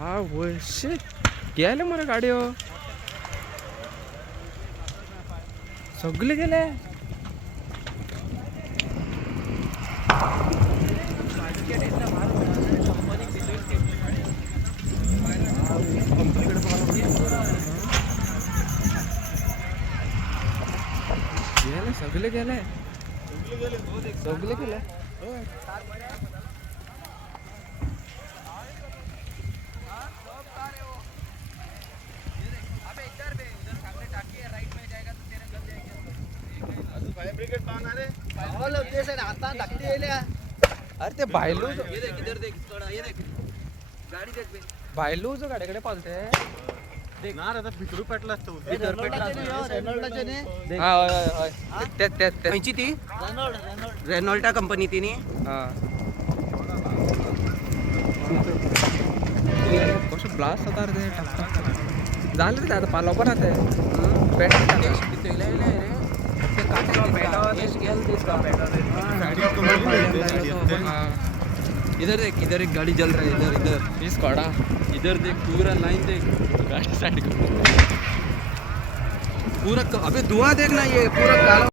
हा वैसे गेले मरे गाडी हो सगळे गेले गेले सगळे गेले सगळे गेले अरे ते बायलू बायलूच गाड्याकडे पालते फिकरू पेटला असतो त्यांची ती रेनॉल्टा कंपनी तिने कसं ब्लास्ट होता रे झालं रे आता पाला पण आता इधर एक गाड़ी जल रहा है इधर इधर इस खड़ा इधर देख पूरा लाइन देख गाड़ी साइड पूरा अबे धुआं देखना ये पूरा काला